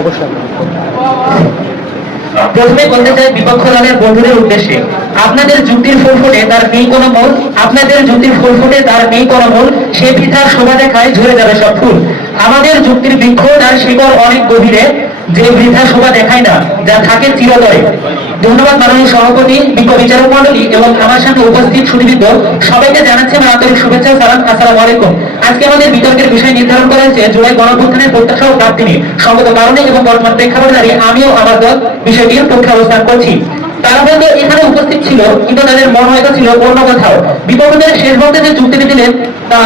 অবশ্যই প্রথমে বলতে চাই বিপক্ষ দলের বন্ধুদের উদ্দেশ্যে, আপনাদের যুক্তির ফুলফুটে তার নেই কোনো মূল আপনাদের যুক্তির ফুলফুটে তার নেই কোনো মূল সে পিঠার শোভা দেখায় ঝরে যাবে সব ফুল। আমাদের যুক্তির বৃক্ষ তার শিকড় অনেক গভীরে যে বৃদ্ধা শোভা দেখায় না, যা থাকে ধন্যবাদ মাননীয় সভাপতি, বিজ্ঞ বিচারক মন্ডলী এবং আমার সাথে উপস্থিত সুদীবৃন্দ সবাইকে জানাচ্ছি আমার আন্তরিক শুভেচ্ছা, সালাম, আসসালামু আলাইকুম। আজকে আমাদের বিতর্কের বিষয় নির্ধারণ করা হয়েছে, জুলাই গণঅভ্যুত্থানের প্রত্যাশা ও প্রাপ্তি নিয়ে সঙ্গত কারণে এবং বর্তমান দাঁড়িয়ে আমিও আমার দল বিষয়টির পক্ষে অবস্থান করছি। তারা হয়তো এখানে উপস্থিত ছিল, কিন্তু তাদের মন হয়তো ছিল অন্য কোথাও। বিপক্ষদের শেষ বক্তে যে যুক্তিটি দিলেন তা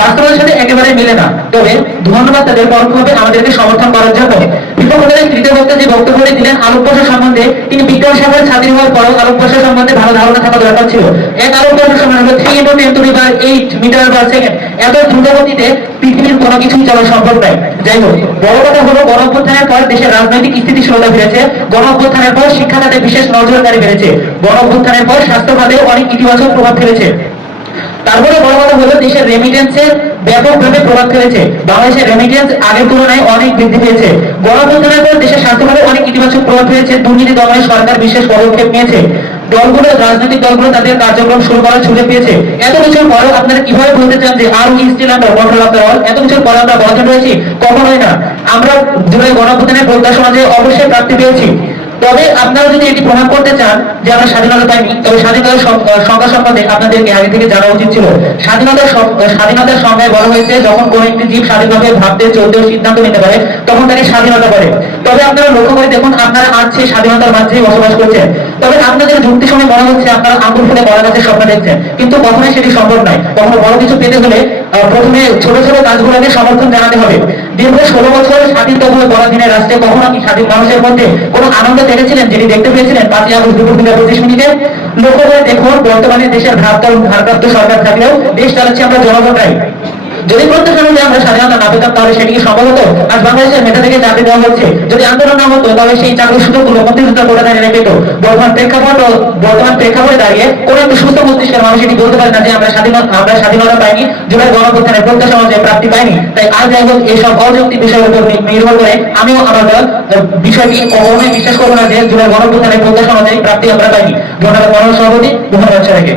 বাস্তবের সাথে একেবারে মিলে না। তবে ধন্যবাদ তাদের পরোক্ষভাবে আমাদেরকে সমর্থন করার জন্য। বিপক্ষদের তৃতীয় বক্তা যে বক্তব্যটি দিলেন আলোক সম্বন্ধে, তিনি বিজ্ঞান শাখার ছাত্রী হওয়ার পরেও আলোক সম্বন্ধে ভালো ধারণা থাকা দরকার ছিল। এক আলোক ভাষা সমান হলো three into eight metre per second এত দ্রুত গতিতে পৃথিবীর কোনো কিছুই চলা সম্ভব নয়। যাই বাংলাদেশের রেমিটেন্স আগের তুলনায় অনেক বৃদ্ধি পেয়েছে। গণতন্ত্রের পর দেশের স্বাস্থ্যভাবে অনেক ইতিবাচক প্রভাব ফেলেছে, দুর্নীতি দমনে সরকার বিশেষ পদক্ষেপ নিয়েছে। দলগুলো, রাজনৈতিক দলগুলো তাদের কার্যক্রম শুরু করার সুযোগ পেয়েছে। এত কিছুর পরেও আপনারা কীভাবে বলতে চান যে are we under control of এত কিছুর পরে আমরা বন্ধ রয়েছি কখনোই না। আমরা জুলাই গণঅভ্যুত্থানের প্রত্যাশা মাঝে অবশ্যই প্রাপ্তি পেয়েছি। তবে আপনারা যদি এটি প্রমাণ করতে চান যে আমরা স্বাধীনতা পাইনি তবে স্বাধীনতার সং- আহ, সংজ্ঞা সম্বন্ধে আপনাদেরকে আগে থেকে জানা উচিত ছিল। স্বাধীনতার স্বাধীনতার সংজ্ঞায় বলা হয়েছে যখন কোন একটি জীব স্বাধীনভাবে ভাবতে চলতে সিদ্ধান্ত নিতে পারে তখন তাকে স্বাধীনতা বলে। তবে আপনারা লক্ষ্য করে দেখুন আপনারা আজ সেই স্বাধীনতার মাঝেই বসবাস করছেন। তবে আপনাদের যুক্তি সময় মনে হচ্ছে আপনারা আঙ্গুল ফুলে বড় গাছের স্বপ্ন দেখছেন। কিন্তু কখনোই সেটি সম্ভব নয়। কখনো বড় কিছু পেতে হলে প্রথমে ছোট ছোট কাজগুলোকে সমর্থন জানাতে হবে। দীর্ঘ ষোলো বছর স্বাধীনতাভাবে পরাধীনের রাষ্ট্রে কখনো আপনি স্বাধীন মানুষের মধ্যে কোনো আনন্দ দেখেছিলেন যেটি দেখতে পেয়েছিলেন পাঁচই আগস্ট দুপুর দিনের পঁচিশ মিনিটে লক্ষ্য করে দেখুন, বর্তমানে দেশের ভারপ্রাপ্ত সরকার থাকলেও দেশ চালাচ্ছে আমরা জনগণরাই। যদি প্রত্যেক আমরা স্বাধীনতা না পেতাম তাহলে সেটিকে কি সম্ভব হতো? আজ বাংলাদেশের মেধা থেকে চাকরি দেওয়া হচ্ছে যদি আন্দোলন না হতো তাহলে সেই চাকরির সুযোগগুলো মুক্তিযুদ্ধ করে দাঁড়িয়ে পেত বর্তমান প্রেক্ষাপট বর্তমান প্রেক্ষাপটে দাঁড়িয়ে কোন একটি সুস্থ মস্তিষ্কের মানুষ এটি বলতে পারে না যে আমরা স্বাধীনতা আমরা স্বাধীনতা পাইনি জুলাই গণপ্রত্যানের প্রত্যাশা অনুযায়ী প্রাপ্তি পাইনি। তাই আজ যাই হোক এইসব অযৌক্তিক বিষয়ের উপর নির্ভর করে আমিও আহ, বিষয়টি কখনোই বিশ্বাস করব না যে জুলাই গণপ্রত্যানের প্রত্যাশা অনুযায়ী প্রাপ্তি আমরা পাইনি। ধন্যবাদ মানব সভাপতি ধন্যবাদ সবাইকে।